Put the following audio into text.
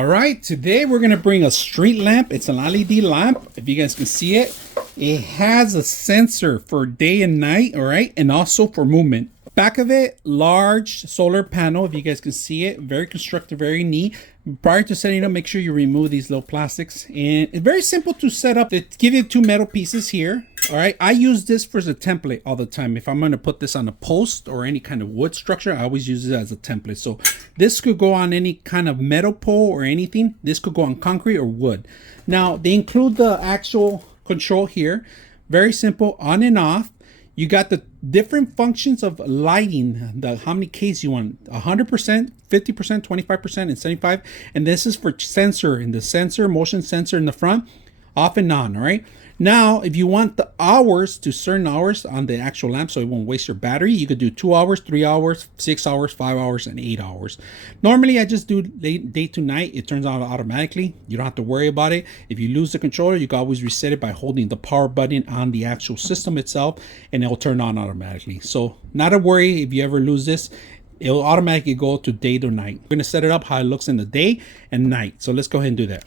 All right, today we're gonna bring a street lamp. It's an LED lamp. If you guys can see it, it has a sensor for day and night, all right, and also for movement. Back of it, large solar panel. If you guys can see it, very constructive, very neat. Prior to setting up, make sure you remove these little plastics. And it's very simple to set up. It gives you two metal pieces here. All right, I use this for the template all the time. If I'm going to put this on a post or any kind of wood structure, I always use it as a template. So this could go on any kind of metal pole or anything. This could go on concrete or wood. Now, they include the actual control here. Very simple, on and off. You got the different functions of lighting, how many Ks you want, 100%, 50%, 25%, and 75%. And this is for sensor, and the sensor, motion sensor in the front, off and on, all right? Now, if you want the hours to certain hours on the actual lamp so it won't waste your battery, you could do 2 hours, 3 hours, 6 hours, 5 hours, and 8 hours. Normally, I just do day to night. It turns on automatically. You don't have to worry about it. If you lose the controller, you can always reset it by holding the power button on the actual system itself, and it'll turn on automatically. So not a worry if you ever lose this. It'll automatically go to day to night. We're gonna set it up how it looks in the day and night. So let's go ahead and do that.